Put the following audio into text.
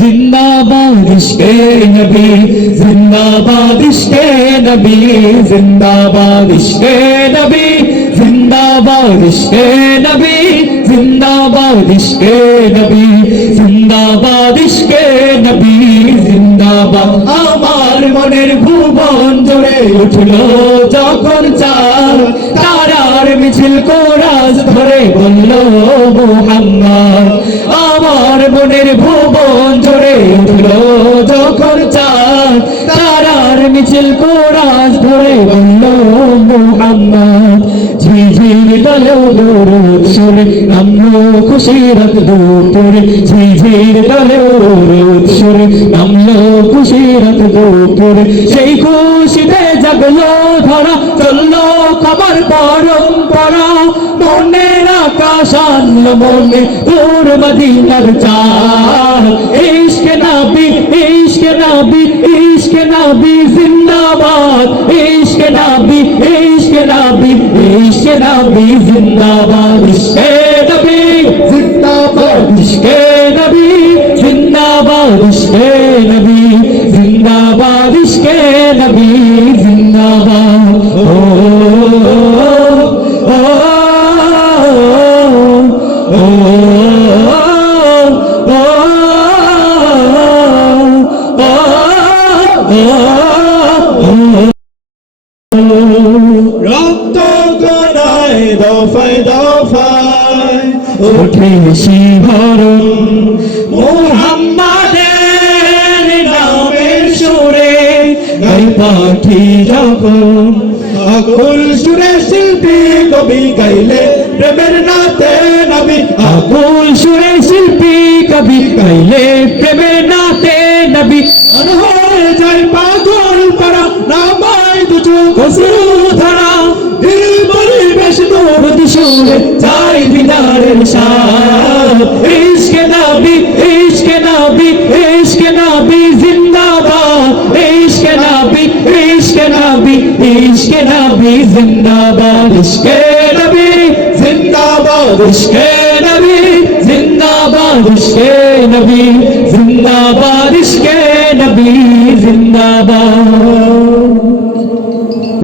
जिंदाबाद इश्क़े नबी, जिंदाबाद इश्क़े नबी, जिंदाबाद इश्क़े नबी, जिंदाबाद इश्क़े नबी, जिंदाबाद इश्क़े नबी, जिंदाबाद इश्क़े नबी, जिंदाबाद। আমার মনের ভুবন জুড়ে উঠলো যখন চাঁদ, তারার মিছিল কোরাস ধরে বলল মুহাম্মদ। আমার মনের ভুবন জুড়ে উঠলো যখন চাঁদ, তারার মিছিল কোরাস ধরে বলল মুহাম্মদ। ঝিঝির দলেও দরুদ সুরে নামলো খুশির দুপুরে, ঝিঝির দলেও দরুদ সুরে নামলো খুশির দুপুরে। সেই খুশিতে জাগলো ধরা, চললো খবর পরম্পরা, মনের আকাশ আনলো মনে দূর মদিনার চাঁদ। ইশকে নবী, ইশকে নবী, ইশকে নবী জিন্দাবাদ, ইশকে নবী, ইশকে নবী, ইশকে নবী জিন্দাবাদ, ইশকে নবী জিন্দাবাদ, ইশকে নবী জিন্দাবাদ, ইশকে নবী জিন্দাবাদ, ইশকে নবী জিন্দাবাদ। ও ও ও রক্ত গড়ায় দফায় দফায় ওঠে শিহরণ, মুহাম্মাদের নামের সুরে গাই পাখি যখন। আকুল সুরে শিল্পী কবি গাইলে প্রেমের নাতে নবী, আকুল সুরে শিল্পী কবি গাইলে প্রেমের নাতে নবী। হয়ে যায় পাগল পারা নামায় দুটো ধরা, এই পরিবেশ দৌড় সুরে চাই দিদারের সাথ। ইশকে নবী, ইশকে নবী, ইশকে নবী জিন্দাবাদ, ইশকে নবী, ইশকে নবী, ইশকে নবী জিন্দাবাদ, ইশকে নবী জিন্দাবাদ, ইশকে নবী জিন্দাবাদ, ইশকে নবী জিন্দাবাদ, ইশকে নবী জিন্দাবাদ।